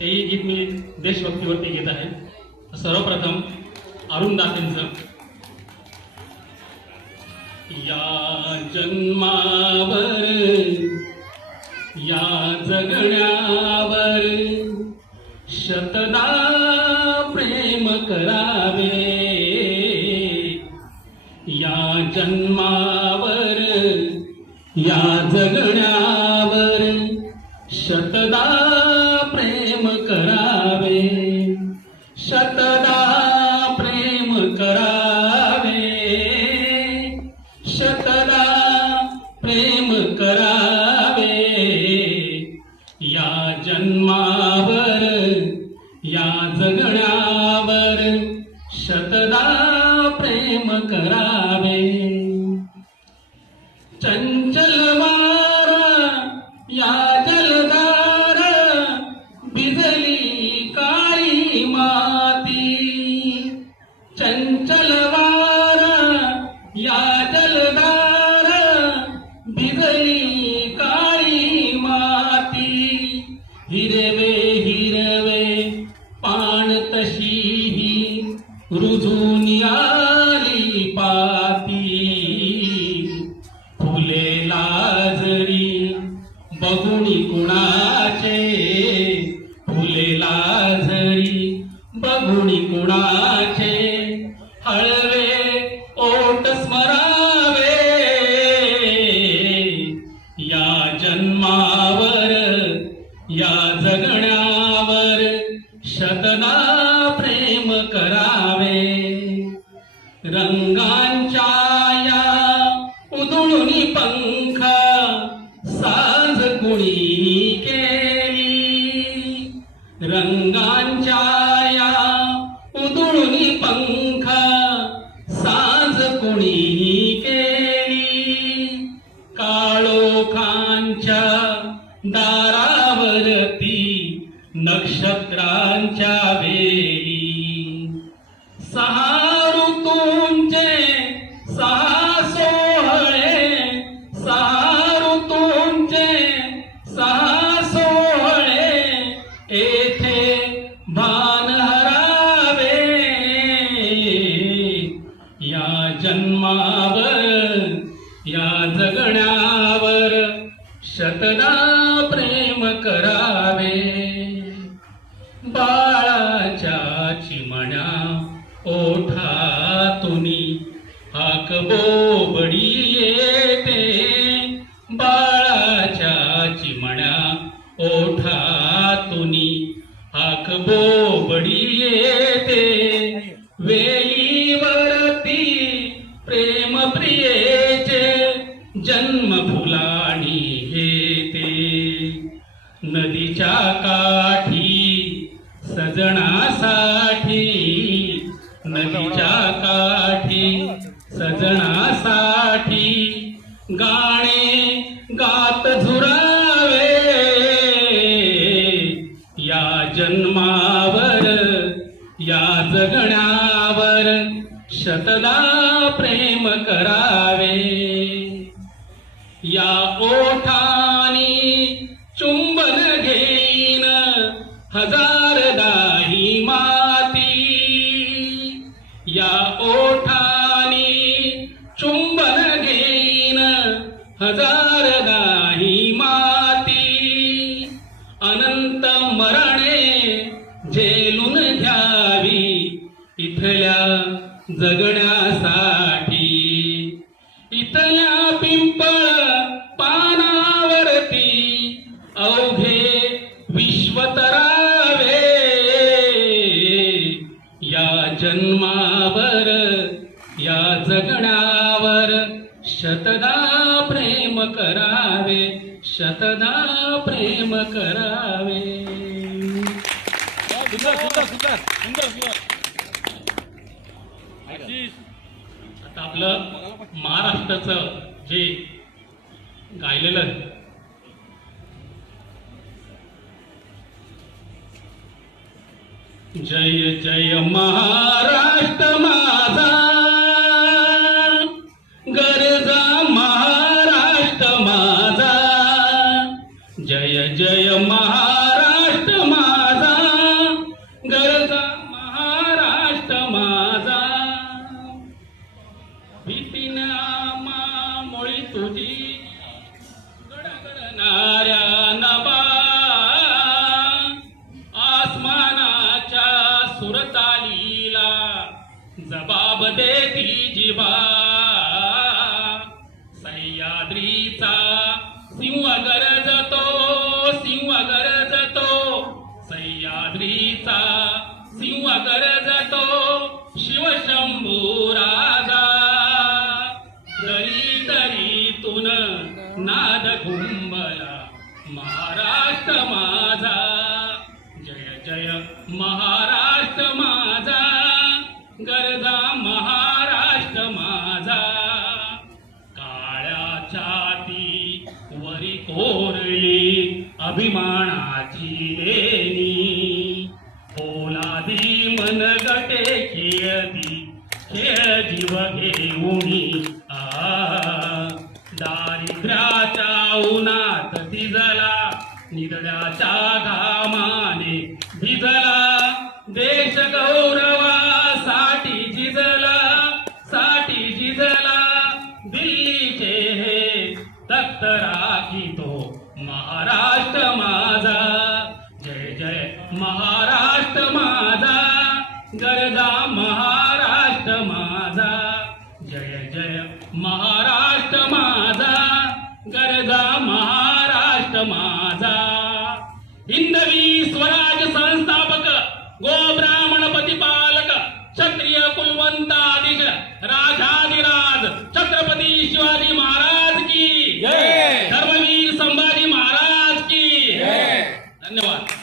तेही गीत मी देशभक्तीवरती घेत आहे. सर्वप्रथम अरुण दासेंचं या जन्मावर या जगण्यावर शतदा प्रेम करावे. या जन्मावर या जगण्यावर शतदा प्रेम करावे. शतदा प्रेम करावे. शतदा प्रेम करावे. या जन्मावर या जगण्यावर शतदा प्रेम करावे. चंचल वारा या जलधार भिजली काळी माती. चंचल वारा या जलधार भिजली काळी माती. हिरवे हिरवे पान तशीही रुजून आली पाती. फुले लाजरी बघुनी कुणाचे. फुले लाजरी बघुनी कुणाचे. हळवे ओट स्मरावे. या जन्मावर या जगण्यावर शतदा प्रेम करावे. रंगांच्या या उधळून पंख साज कुणी केली. रंगांच्या या उधळून पंख साज कुणी केली. काळोखांच्या दारावरती नक्षत्रांच्या वेली. सहा ऋतूंचे सहा सोहळे. सहा ऋतूंचे सहा सोहळे येथे भान हरावे. या जन्मावर या जगण्यावर शतदा प्रेम करावे. बाळाच्या चिमण्या ओठातुनी हाक बोबडी येते. बाळाच्या चिमण्या ओठातुनी हाक बोबडी येते. वेलीवरती प्रेम प्रियेचे जन्म फुलाणी हेते. नदीच्या काठी सजनासाठी. नदीच्या काठी सजनासाठी गाणे गात झुरावे. या जन्मावर या जगण्यावर शतदा प्रेम करावे. या ओठानी चुंबन घेईन हजारदा ही माती. या ओठानी चुंबन घेईन हजारदा ही माती. अनंत मरणे झेलून घ्यावी इथल्या जगण्यासाठी. इथल्या पिंपळ पानावरती अवघे विश्व तरावे. या जन्मावर या जगण्यावर शतदा प्रेम करावे. शतदा प्रेम करावे. सुंदर सुंदर सुंदर सुंदर सुंदर. आता आपलं महाराष्ट्राचं जे गायलेलं जय जय महाराष्ट्र माझा गरजा महाराष्ट्र माझा. जय जय महाराष्ट्र माझा सह्याद्रीचा सिंह गरजतो शिवशंभू राजा दरी दरीतून नाद घुंबला महाराष्ट्र माझा जय जय महाराष्ट्र माझा गरजा महाराष्ट्र माझा काळ्या छाती वरी कोरली अभिमानाची लेणी पोलादी मनगटे खेळती खेळ जीव घेऊनी दारिद्र्याच्या उन्हात भिजला निरळ्याच्या घामाने भिजला देश गौरवासाठी झिजला दिल्लीचे हे तख्त राखितो महाराष्ट्र माझा जय जय महाराष्ट्र माझा गरजा महाराष्ट्र माझा जय जय महाराष्ट्र माझा गरजा महाराष्ट्र माझा हिंदवी स्वराज संस्थापक गोब्राह्मण प्रतिपालक क्षत्रिय कुलवंताधीश राजाधिराज छत्रपती शिवाजी महाराज की जय. धर्मवीर संभाजी महाराज की जय. धन्यवाद.